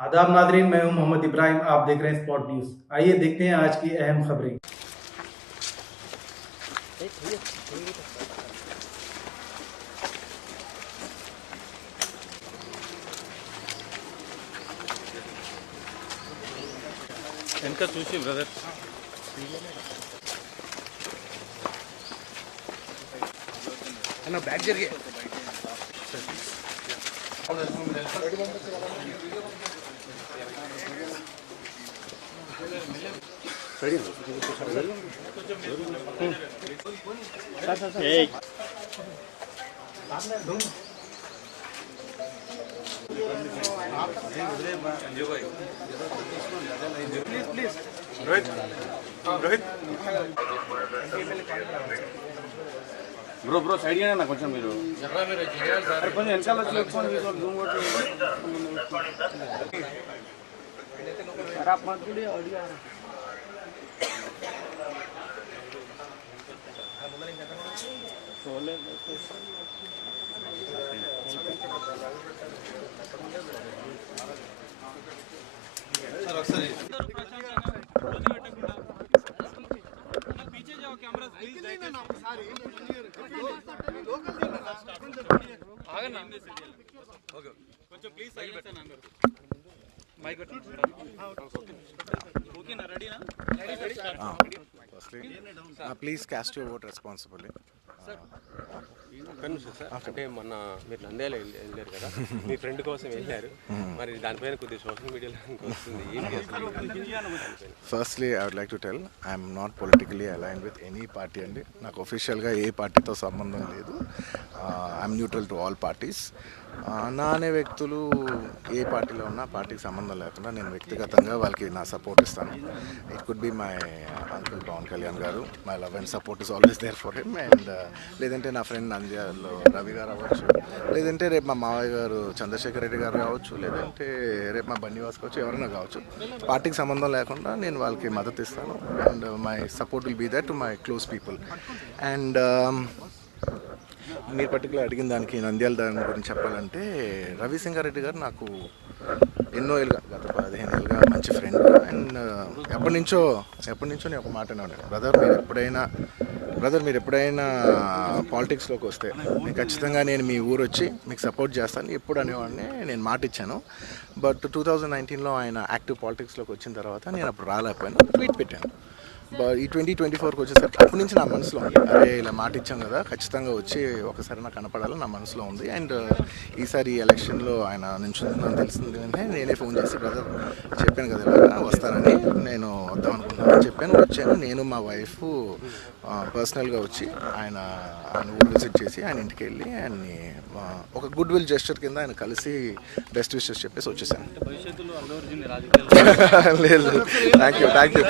आदाब नादरीन, मैं हूं मोहम्मद इब्राहिम। आप देख रहे हैं स्पॉट न्यूज़। आइए देखते हैं आज की अहम खबरें। इनका చూసి బ్రదర్ అన్న బ్యాక్ జరిగే please Rohit Rohit bro side అయినా కొంచెం మీరు కొంచెం వెనకాల వచ్చి Zoom please cost your vote responsibly. ఒక్క నిమిషం సార్, అంటే మొన్న మీరు నంద్యాల వెళ్ళారు కదా, మీ ఫ్రెండ్ కోసం వెళ్ళారు, మరి దానిపైన కొద్దిగా సోషల్ మీడియాలో వస్తుంది, ఏంటి అసలు? Firstly I would like to tell I'm not politically aligned with any party అండి. నాకు ఒఫిషియల్గా ఏ పార్టీతో సంబంధం లేదు. I'm neutral to all parties. నా అనే వ్యక్తులు ఏ పార్టీలో ఉన్నా పార్టీకి సంబంధం లేకుండా నేను వ్యక్తిగతంగా వాళ్ళకి నా సపోర్ట్ ఇస్తాను. It could be my uncle Pawan Kalyan garu. My love and support is always there for him. And లేదంటే నా ఫ్రెండ్ నంద్యాలలో రవి గారు అవ్వచ్చు, లేదంటే రేపు మా మావయ్య గారు చంద్రశేఖర్ రెడ్డి గారు కావచ్చు, లేదంటే రేపు మా బన్నివాస్ కావచ్చు, ఎవరైనా కావచ్చు. పార్టీకి సంబంధం లేకుండా నేను వాళ్ళకి మద్దతు ఇస్తాను. And my support will be that to my close people. And మీరు పర్టికులర్ అడిగిన దానికి నంద్యాల దాని గురించి చెప్పాలంటే, రవిశంకర్ గారు నాకు ఎన్నో ఏళ్ళుగా, గత 15 ఏళ్ళుగా మంచి ఫ్రెండ్. అండ్ ఎప్పటి నుంచో నేను ఒక మాట అన్నాను, బ్రదర్ మీరు ఎప్పుడైనా పాలిటిక్స్లోకి వస్తే నేను ఖచ్చితంగా నేను మీ ఊరు వచ్చి మీకు సపోర్ట్ చేస్తాను ఎప్పుడు అనేవాడిని. నేను మాట ఇచ్చాను. బట్ 2019లో ఆయన యాక్టివ్ పాలిటిక్స్లోకి వచ్చిన తర్వాత నేను అప్పుడు రాలేకపోయాను, ట్వీట్ పెట్టాను. ఈ 2024కి వచ్చేసరికి అప్పటి నుంచి నా మనసులో ఉంది, అరే ఇలా మాట ఇచ్చాం కదా, ఖచ్చితంగా వచ్చి ఒకసారి నాకు కనపడాలని నా మనసులో ఉంది. అండ్ ఈసారి ఎలక్షన్లో ఆయన నుంచుందని తెలిసింది అంటే నేనే ఫోన్ చేసి, బ్రదర్ చెప్పాను కదా ఇలా వస్తానని, నేను వద్దాం అనుకుంటున్నాను చెప్పాను. వచ్చాను, నేను మా వైఫ్ పర్సనల్గా వచ్చి ఆయన ఊరు విజిట్ చేసి ఆయన ఇంటికి వెళ్ళి ఆయన్ని ఒక గుడ్ విల్ జెస్చర్ కింద ఆయన కలిసి బెస్ట్ విషెస్ చెప్పేసి వచ్చేసాను. భవిష్యత్తులో లేదు, థ్యాంక్ యూ.